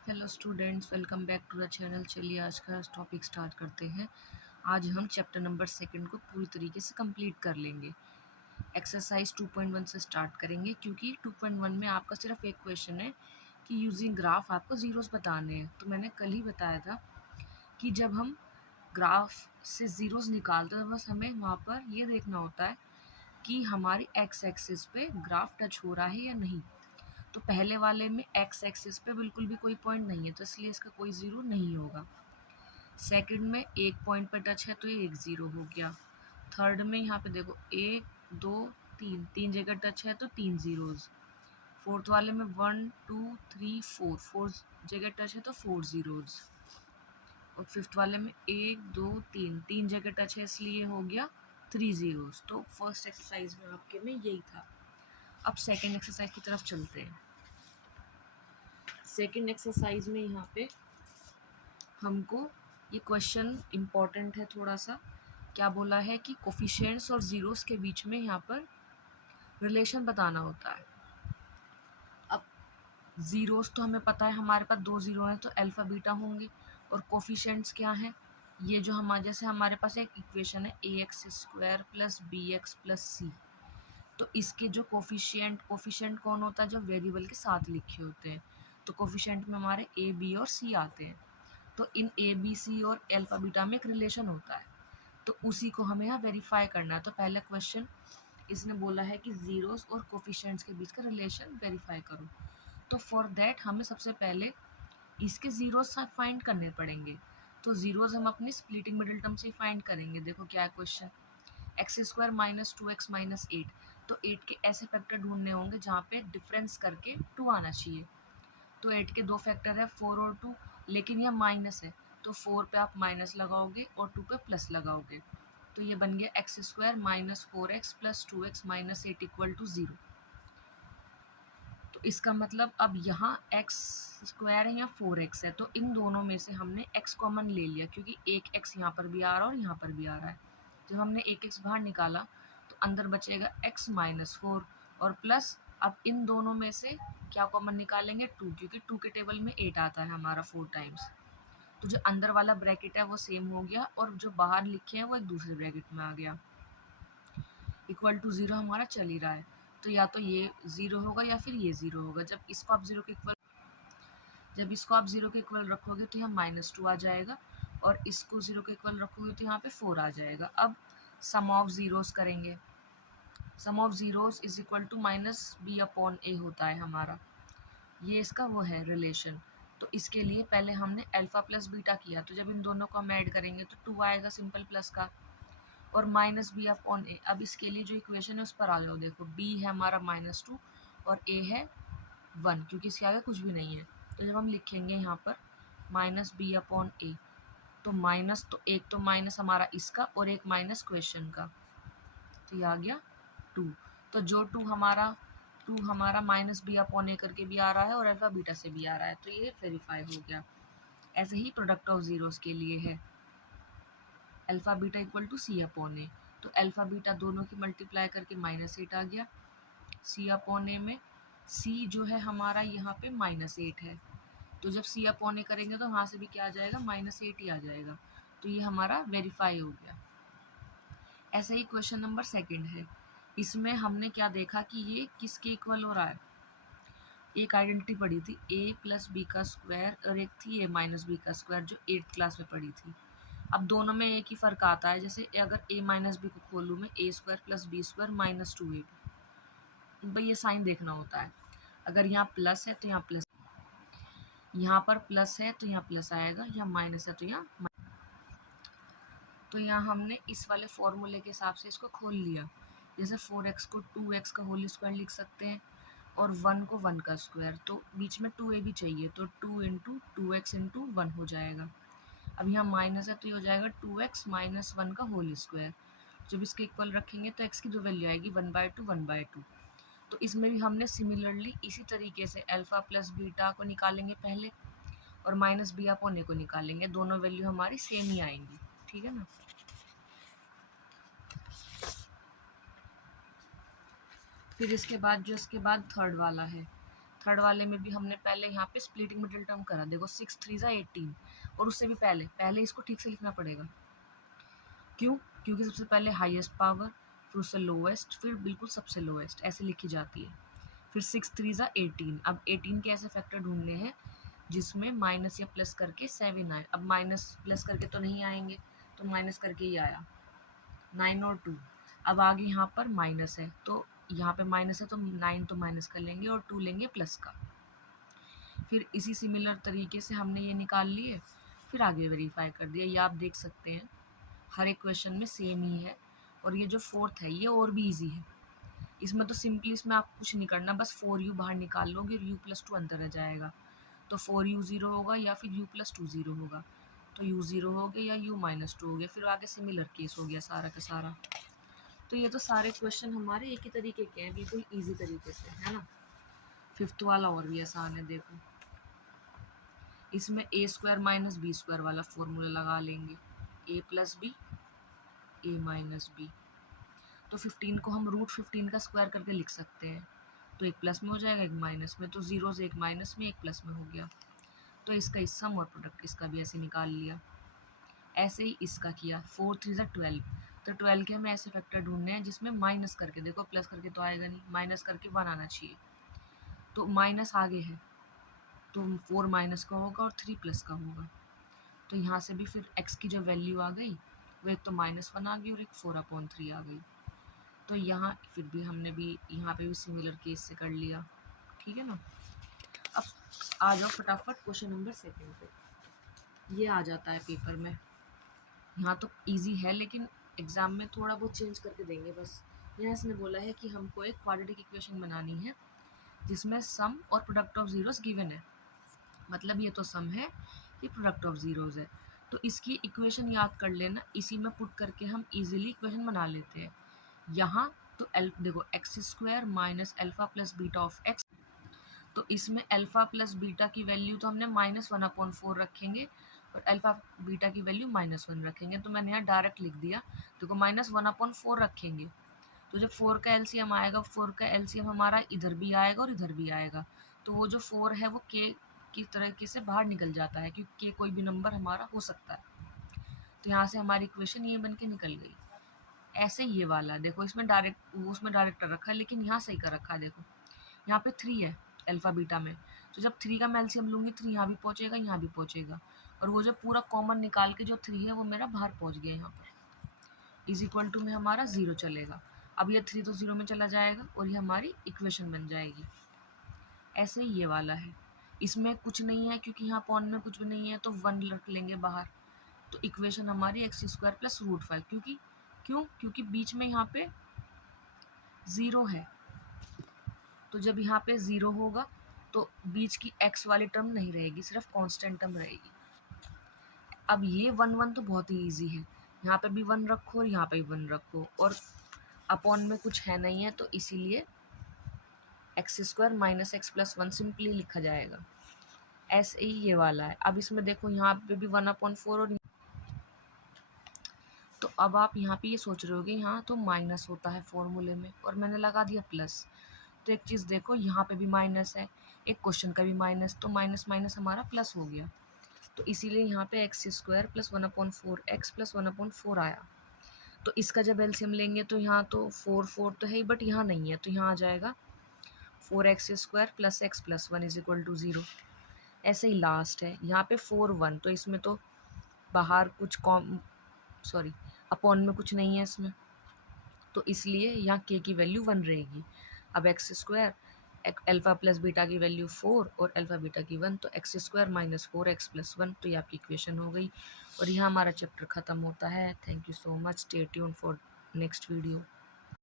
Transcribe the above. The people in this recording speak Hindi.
Hello students, welcome back to the channel. चलिए आज का टॉपिक स्टार्ट करते हैं। आज हम चैप्टर नंबर सेकंड को पूरी तरीके से कंप्लीट कर लेंगे। एक्सरसाइज 2.1 से स्टार्ट करेंगे क्योंकि 2.1 में आपका सिर्फ एक क्वेश्चन है कि यूजिंग ग्राफ आपको ज़ीरोस बताने हैं। तो मैंने कल ही बताया था कि जब हम ग्राफ से ज़ीरोस निकालते हैं तो बस हमें वहाँ पर ये देखना होता है कि हमारी एक्स एक्सिस पे ग्राफ टच हो रहा है या नहीं। तो पहले वाले में एक्स एक्सिस पे बिल्कुल भी कोई पॉइंट नहीं है, तो इसलिए इसका कोई ज़ीरो नहीं होगा। सेकंड में एक पॉइंट पे टच है तो ये एक ज़ीरो हो गया। थर्ड में यहाँ पे देखो एक दो तीन, तीन जगह टच है तो तीन ज़ीरोज़। फोर्थ वाले में 1 2 3 4, फोर जगह टच है तो फोर ज़ीरोज़। और फिफ्थ वाले में एक दो तीन, तीन जगह टच है इसलिए हो गया थ्री ज़ीरोज़। तो फर्स्ट एक्सरसाइज में आपके में यही था। अब सेकेंड एक्सरसाइज की तरफ चलते हैं। सेकेंड एक्सरसाइज में यहाँ पे हमको ये क्वेश्चन इम्पॉर्टेंट है थोड़ा सा। क्या बोला है कि कोफिशिएंट्स और ज़ीरोस के बीच में यहाँ पर रिलेशन बताना होता है। अब ज़ीरोस तो हमें पता है, हमारे पास दो ज़ीरो हैं तो अल्फ़ा बीटा होंगे। और कोफिशिएंट्स क्या हैं, ये जो हमारे जैसे हमारे पास एक इक्वेशन है ax² + bx + c। तो इसके जो कोफिशिएंट कौन होता है, जो वेरिएबल के साथ लिखे होते हैं। तो कोफिशिएंट में हमारे a b और c आते हैं। तो इन ए बी सी और अल्फा बीटा में एक रिलेशन होता है, तो उसी को हमें यहाँ वेरीफाई करना है। तो पहला क्वेश्चन इसने बोला है कि ज़ीरोस और कोफिशिएंट्स के बीच का रिलेशन वेरीफाई करो। तो फॉर दैट हमें सबसे पहले इसके ज़ीरोस फाइंड करने पड़ेंगे। तो ज़ीरोस हम अपनी स्प्लिटिंग मिडिल टर्म से फाइंड करेंगे। देखो क्या है क्वेश्चन, x² - 2x - 8। तो 8 के ऐसे फैक्टर ढूंढने होंगे जहाँ पे डिफरेंस करके 2 आना चाहिए। तो 8 के दो फैक्टर है 4 और 2, लेकिन यह माइनस है तो 4 पे आप माइनस लगाओगे और 2 पे प्लस लगाओगे। तो ये बन गया x² - 4x + 2x - 8 = 0। तो इसका मतलब अब यहाँ x² है या 4x है, तो इन दोनों में से हमने x कॉमन ले लिया क्योंकि एक x यहाँ पर भी आ रहा है और यहाँ पर भी आ रहा है। जब हमने एक x बाहर निकाला तो अंदर बचेगा x - 4 और प्लस अब इन दोनों में से क्या कॉमन निकालेंगे 2, क्योंकि 2 के टेबल में 8 आता है हमारा 4 टाइम्स। तो जो अंदर वाला ब्रैकेट है वो सेम हो गया और जो बाहर लिखे हैं वो एक दूसरे ब्रैकेट में आ गया। =0 हमारा चल ही रहा है, तो या तो ये 0 होगा या फिर ये 0 होगा। जब इसको आप 0 के इक्वल रखोगे तो यहाँ -2 आ जाएगा और इसको 0 के इक्वल रखोगे तो यहाँ पे 4 आ जाएगा। अब सम ऑफ ज़ीरोस करेंगे। Sum of zeros is equal to -b/a होता है हमारा, ये इसका वो है रिलेशन। तो इसके लिए पहले हमने अल्फ़ा प्लस बीटा किया, तो जब इन दोनों को हम ऐड करेंगे तो 2 आएगा सिंपल प्लस का और -b/a। अब इसके लिए जो इक्वेशन है उस पर आ जाओ। देखो b है हमारा -2 और a है 1, क्योंकि इसके आगे कुछ भी नहीं है। तो जब हम लिखेंगे यहाँ पर -b/a, तो माइनस तो एक तो माइनस हमारा इसका और एक माइनस क्वेश्चन का, तो ये आ गया 2। तो जो 2 हमारा -b/a करके भी आ रहा है और अल्फा बीटा से भी आ रहा है, तो ये वेरीफाई हो गया। ऐसे ही प्रोडक्ट ऑफ ज़ीरोस के लिए है अल्फा बीटा = c/a। तो अल्फा बीटा दोनों की मल्टीप्लाई करके -8 आ गया। c/a में c जो है हमारा यहाँ पे -8 है, तो जब c/a करेंगे तो वहाँ से भी क्या आ जाएगा, -8 ही आ जाएगा। तो ये हमारा वेरीफाई हो गया। ऐसे ही क्वेश्चन नंबर सेकंड है। इसमें हमने क्या देखा कि ये किसके इक्वल हो रहा है। एक आइडेंटिटी पढ़ी थी a + b² और एक थी a - b² जो 8th क्लास में पढ़ी थी। अब दोनों में एक ही फ़र्क आता है, जैसे अगर a - b को खोलूँ मैं a² + b² - 2ab, भाई ये साइन देखना होता है। अगर यहाँ प्लस है तो यहाँ प्लस, यहाँ पर प्लस है तो यहाँ प्लस आएगा, यहाँ माइनस है तो यहाँ। तो यहाँ हमने इस वाले फॉर्मूले के हिसाब से इसको खोल लिया। जैसे 4x को 2x का होल स्क्वायर लिख सकते हैं और 1 को 1 का स्क्वायर, तो बीच में 2a भी चाहिए, तो 2 × 2x × 1 हो जाएगा। अब यहाँ माइनस है तो ये हो जाएगा 2x - 1 का होल स्क्वायर। जब इसके इक्वल रखेंगे तो x की जो वैल्यू आएगी 1/2 1/2। तो इसमें भी हमने सिमिलरली इसी तरीके से अल्फ़ा प्लस बीटा को निकालेंगे पहले और -b/a को निकालेंगे, दोनों वैल्यू हमारी सेम ही आएंगी, ठीक है ना। फिर इसके बाद थर्ड वाला है थर्ड वाले में भी हमने पहले यहाँ पे स्प्लिटिंग मिडिल टर्म करा, देखो 6 3 ज़ा 18, और उससे भी पहले इसको ठीक से लिखना पड़ेगा। क्यों? क्योंकि सबसे पहले हाईएस्ट पावर, फिर उससे लोवेस्ट, फिर बिल्कुल सबसे लोवेस्ट, ऐसे लिखी जाती है। फिर 6 3 ज़ा 18, अब 18 के ऐसे फैक्टर ढूंढने हैं जिसमें माइनस या प्लस करके 7 आए। अब माइनस प्लस करके तो नहीं आएंगे, तो माइनस करके ही आया 9 और 2। अब आगे यहाँ पर माइनस है, तो यहाँ पे माइनस है तो 9 तो माइनस कर लेंगे और 2 लेंगे प्लस का। फिर इसी सिमिलर तरीके से हमने ये निकाल लिए, फिर आगे वेरीफाई कर दिया। ये आप देख सकते हैं हर एक क्वेश्चन में सेम ही है। और ये जो फोर्थ है ये और भी इजी है। इसमें तो सिंपली इसमें आप कुछ नहीं करना, बस 4u बाहर निकाल लोगे और u+2 अंदर रह जाएगा। तो 4u 0 होगा या फिर u+2 0 होगा। तो u 0 हो गया या u-2 हो गया। फिर आगे सिमिलर केस हो गया सारा का सारा। तो ये तो सारे क्वेश्चन हमारे एक ही तरीके के हैं, बिल्कुल ईजी तरीके से, है ना। फिफ्थ वाला और भी आसान है, देखो इसमें a² - b² वाला फॉर्मूला लगा लेंगे, a+b a-b। तो 15 को हम √15 का स्क्वायर करके लिख सकते हैं, तो एक प्लस में हो जाएगा एक माइनस में, तो जीरो से एक माइनस में एक प्लस में हो गया। तो इसका सम और प्रोडक्ट इसका भी ऐसे निकाल लिया। ऐसे ही इसका किया, 4 3 ज़ा 12, तो 12 के हमें ऐसे फैक्टर ढूंढने हैं जिसमें माइनस करके, देखो प्लस करके तो आएगा नहीं, माइनस करके 1 आना चाहिए। तो माइनस आगे है तो 4 माइनस का होगा और 3 प्लस का होगा। तो यहाँ से भी फिर x की जो वैल्यू आ गई वो एक तो -1 आ गई और एक 4/3 आ गई। तो यहाँ फिर भी हमने भी यहाँ पे भी सिमिलर केस से कर लिया, ठीक है ना। अब आ जाओ फटाफट क्वेश्चन नंबर 2 पे। ये आ जाता है पेपर में, यहाँ तो इजी है लेकिन एग्जाम में थोड़ा बहुत चेंज करके देंगे बस। यहाँ इसने बोला है कि हमको एक क्वाड्रेटिक इक्वेशन बनानी है जिसमें सम और प्रोडक्ट ऑफ जीरोस गिवन है। मतलब ये तो सम है, ये प्रोडक्ट ऑफ जीरोस है। तो इसकी इक्वेशन याद कर लेना, इसी में पुट करके हम इजीली इक्वेशन बना लेते हैं। यहाँ तो देखो x² minus alpha plus beta of x, तो इसमें अल्फा प्लस बीटा की वैल्यू तो हमने -1/4 रखेंगे और अल्फा बीटा की वैल्यू -1 रखेंगे। तो मैंने यहाँ डायरेक्ट लिख दिया, देखो -1/4 रखेंगे तो जब 4 का एलसीएम आएगा, 4 का एलसीएम हमारा इधर भी आएगा और इधर भी आएगा, तो वो जो 4 है वो k की तरीके से बाहर निकल जाता है क्योंकि k कोई भी नंबर हमारा हो सकता है। तो यहाँ से हमारी इक्वेशन ये बन के निकल गई। ऐसे ये वाला देखो, इसमें डायरेक्ट उसमें डायरेक्टर रखा है लेकिन यहाँ सही कर रखा है। देखो यहाँ पे 3 है अल्फा बीटा में, तो जब 3 का मैं एलसीएम लूँगी 3 यहाँ भी पहुँचेगा, यहाँ भी पहुँचेगा, और वो जो पूरा कॉमन निकाल के जो 3 है वो मेरा बाहर पहुँच गया यहाँ पर। = में हमारा 0 चलेगा। अब ये 3 तो 0 में चला जाएगा और ये हमारी इक्वेशन बन जाएगी। ऐसे ही ये वाला है, इसमें कुछ नहीं है क्योंकि यहाँ पॉन में कुछ भी नहीं है, तो 1 रख लेंगे बाहर। तो इक्वेशन हमारी x² + √5, क्योंकि बीच में यहाँ पे 0 है, तो जब यहाँ पे 0 होगा तो बीच की x वाली टर्म नहीं रहेगी, सिर्फ कांस्टेंट टर्म रहेगी। अब ये 1 तो बहुत ही ईजी है, यहाँ पे भी 1 रखो और यहाँ पे भी 1 रखो, और अपॉन में कुछ है नहीं है तो इसीलिए x² - x + 1 सिंपली लिखा जाएगा। ऐसे ही ये वाला है। अब इसमें देखो यहाँ पे भी 1/4 और तो अब आप यहाँ पे ये सोच रहे होगे यहाँ तो माइनस होता है फॉर्मूले में और मैंने लगा दिया प्लस। तो एक चीज़ देखो यहाँ पे भी माइनस है, एक क्वेश्चन का भी माइनस, तो माइनस माइनस हमारा प्लस हो गया। तो इसीलिए यहाँ पे x² + 1/4 x + 1/4 आया। तो इसका जब एलसीएम लेंगे तो यहाँ तो 4 तो है ही, बट यहाँ नहीं है, तो यहाँ आ जाएगा 4x² + x + 1 = 0। ऐसे ही लास्ट है यहाँ पे 4 1, तो इसमें तो बाहर कुछ अपॉन में कुछ नहीं है इसमें, तो इसलिए यहाँ k की वैल्यू 1 रहेगी। अब x² अल्फा प्लस बीटा की वैल्यू 4 और अल्फा बीटा की 1, तो x² - 4x + 1, तो ये आपकी इक्वेशन हो गई। और यहाँ हमारा चैप्टर ख़त्म होता है। Thank you so much, stay tuned for next video.